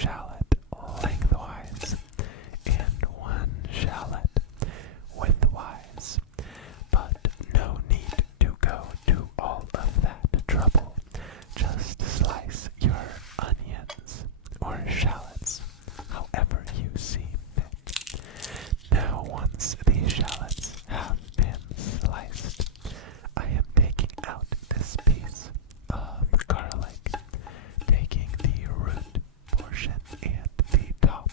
shallot lengthwise and one shallot widthwise. But no need to go to all of that trouble. Just slice your onions or shallots however you see fit. Now once the shallots have been sliced, I am taking out this piece of garlic, taking the root portion and the top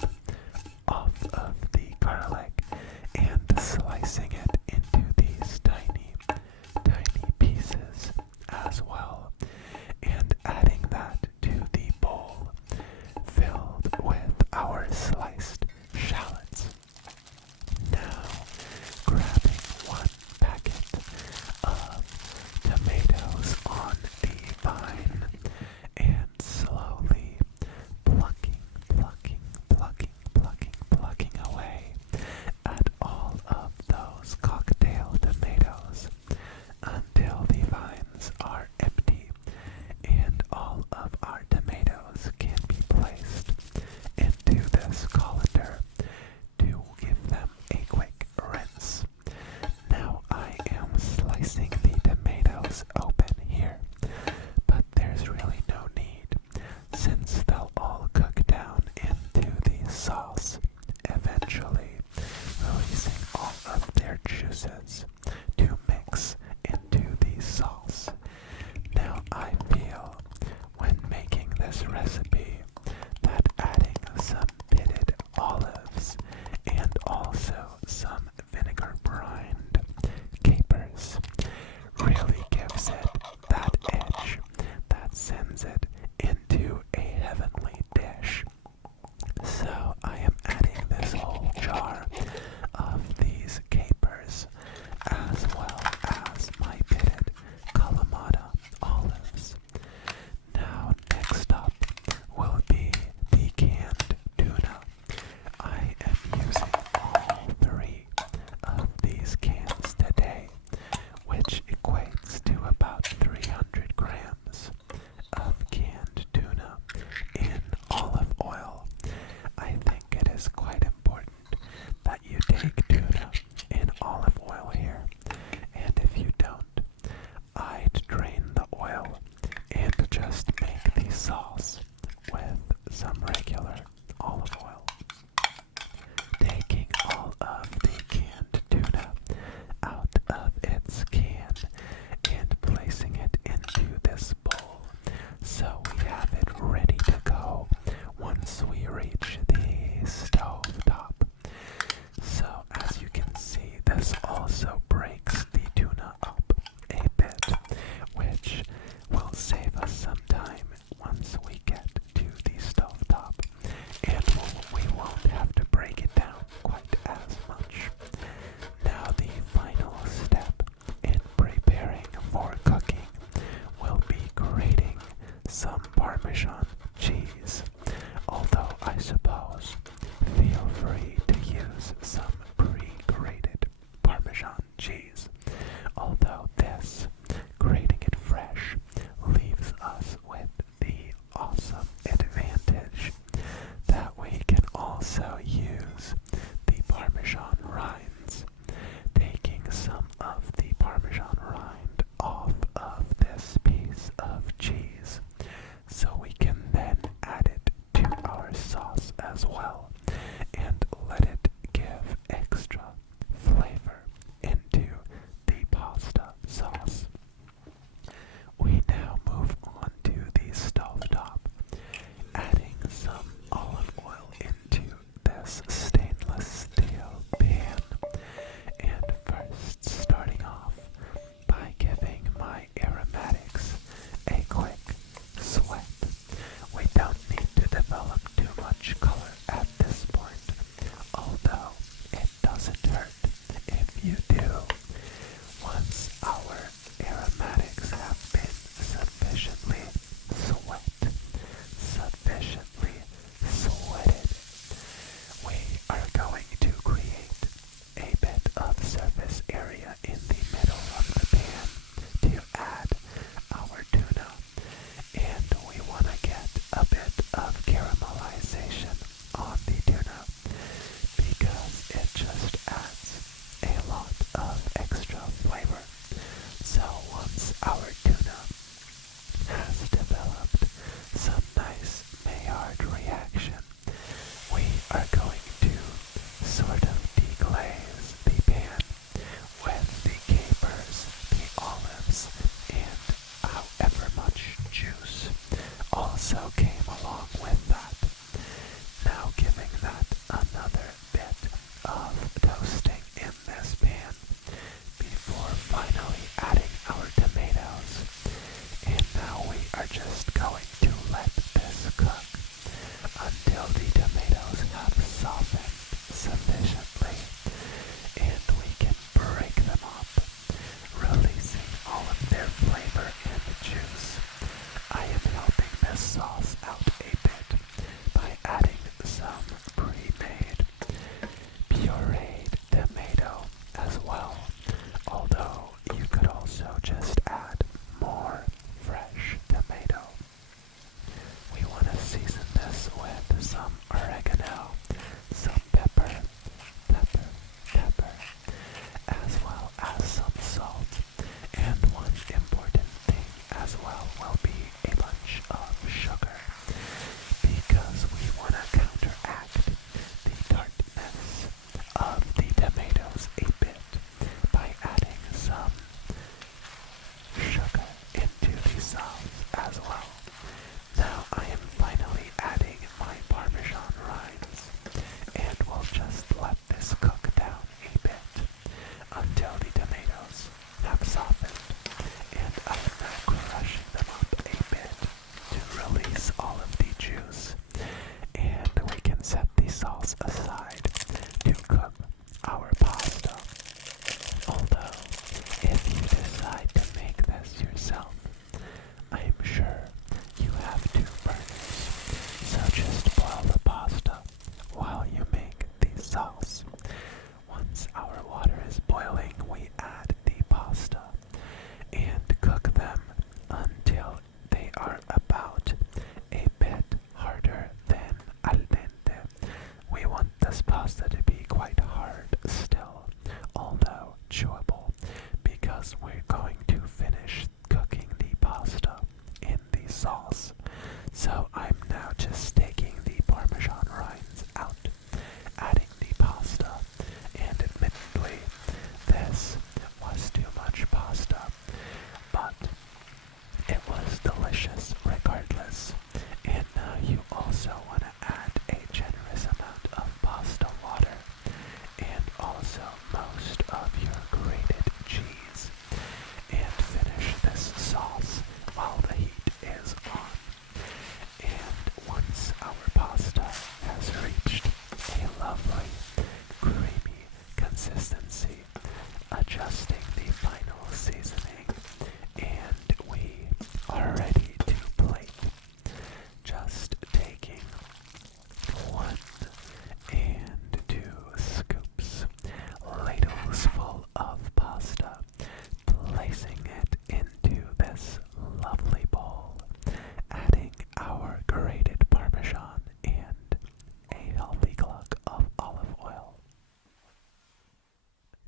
off of the garlic and slicing it into these tiny, tiny pieces as well, and adding that to the bowl filled with our sliced shallots. Now, grabbing one packet of tomatoes on the vine and slowly plucking, plucking, plucking, plucking, plucking away at all of those cocktail tomatoes until the vines are empty and all of our tomatoes can be placed into this colander to give them a quick rinse. Now I am slicing the tomatoes open here, but there's really no need since they'll all cook down into the sauce, eventually releasing all of their juices to mix into the sauce. Now I feel when making this recipe that adding some pitted olives and also some vinegar brined capers really gives it that edge that sends it into a heavenly dish. So I am adding this whole jar of these capers as well as my pitted Kalamata olives. Now next up will be the canned tuna. I am using all three of these cans today, which equates to about 300 grams of canned tuna in olive oil. I think it is quite important that you take tuna in olive oil here, and if you don't, I'd drain the oil and just make the sauce with some regular olive oil. Taking all of the canned tuna out of its can and placing it into this bowl so we have it ready to go once we reach the stove top. So as you can see, this also breaks the tuna up a bit, which will save us some time once we get to the stove top, and we won't have to break it down quite as much. Now the final step in preparing for cooking will be grating some Parmesan cheese, although I suppose feel free to use some pre-grated Parmesan cheese, although this, grating it fresh, leaves us with the awesome advantage that we can also use the Parmesan rinds, taking some of the Parmesan rind off of this piece of cheese so we can then add it to our sauce as well and let it give pasta to be quite hard still, although chewable, because we're going to finish cooking the pasta in the sauce. So I'm now just taking the Parmesan rinds out, adding the pasta, and admittedly, this was too much pasta, but it was delicious regardless. And now you also want to add a generous amount of pasta water and also most of your grated cheese, and finish this sauce while the heat is on. And once our pasta has reached a lovely creamy consistency, adjusting the final seasoning, and we are ready to plate. Just taking 1 and 2 scoops, ladles full of pasta, placing it into this lovely bowl, adding our grated Parmesan and a healthy glug of olive oil.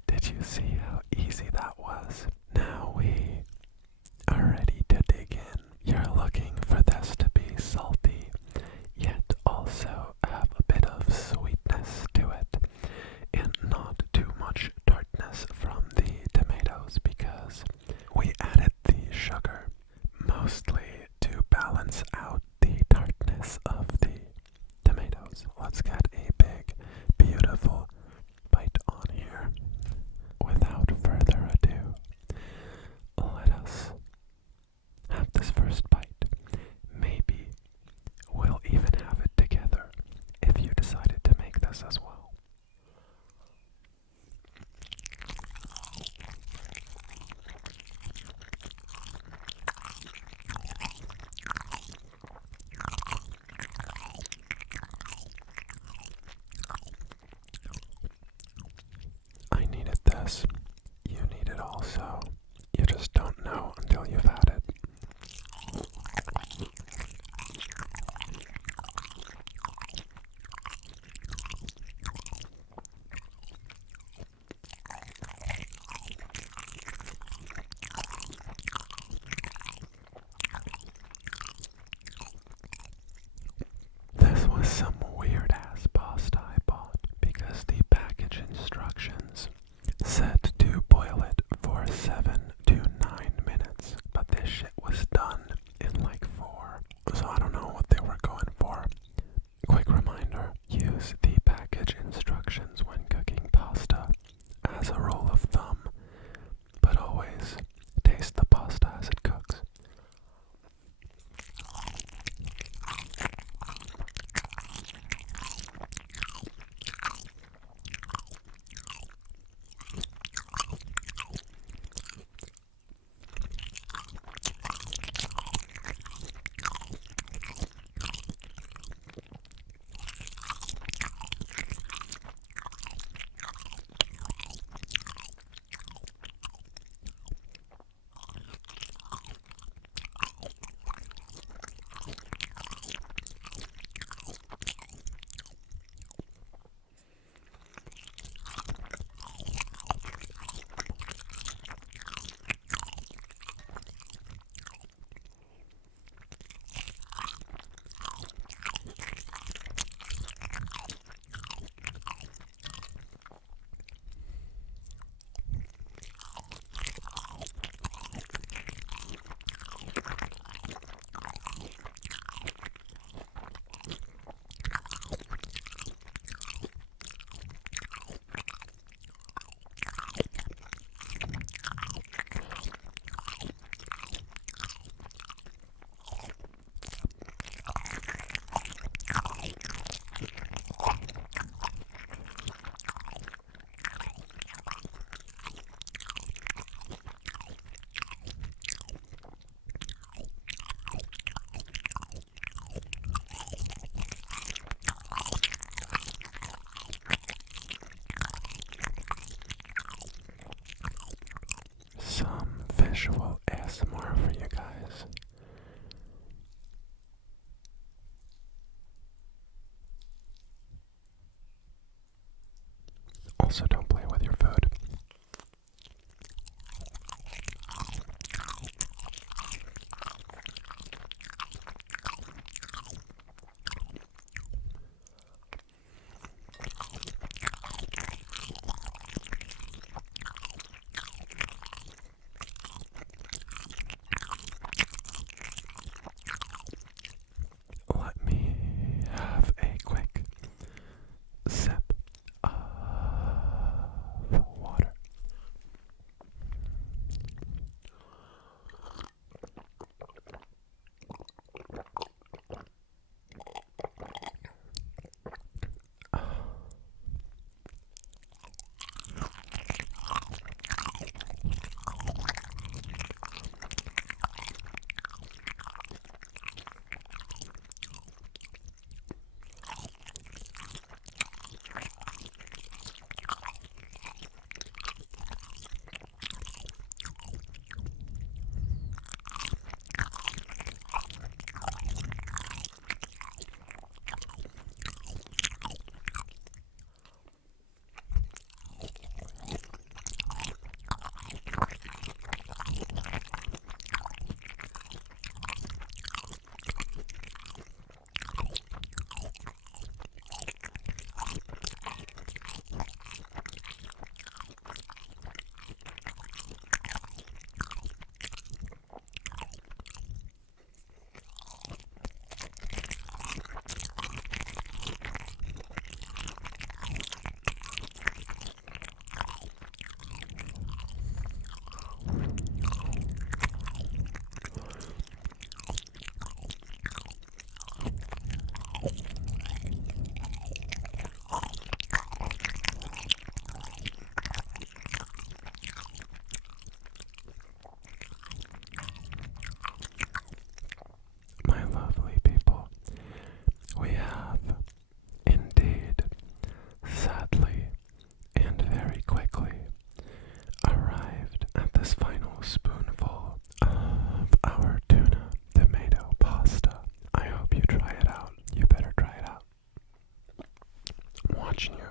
Did you see how easy that was? Now we are ready to dig in. You're looking for this to be salty, yet also have a bit of sweetness to it, and not too much tartness from the tomatoes because we added the sugar, mostly to balance out the tartness of the tomatoes. Let's get a big, beautiful bite on here. Without further ado, let us have this first bite. Maybe we'll even have it together if you decided to make this as well. Also, don't play with your food. Let me have a quick sip of water. My lovely people, we have indeed, sadly, and very quickly arrived at this final spoonful of our tuna tomato pasta. I hope you try it out. You better try it out. I'm watching you.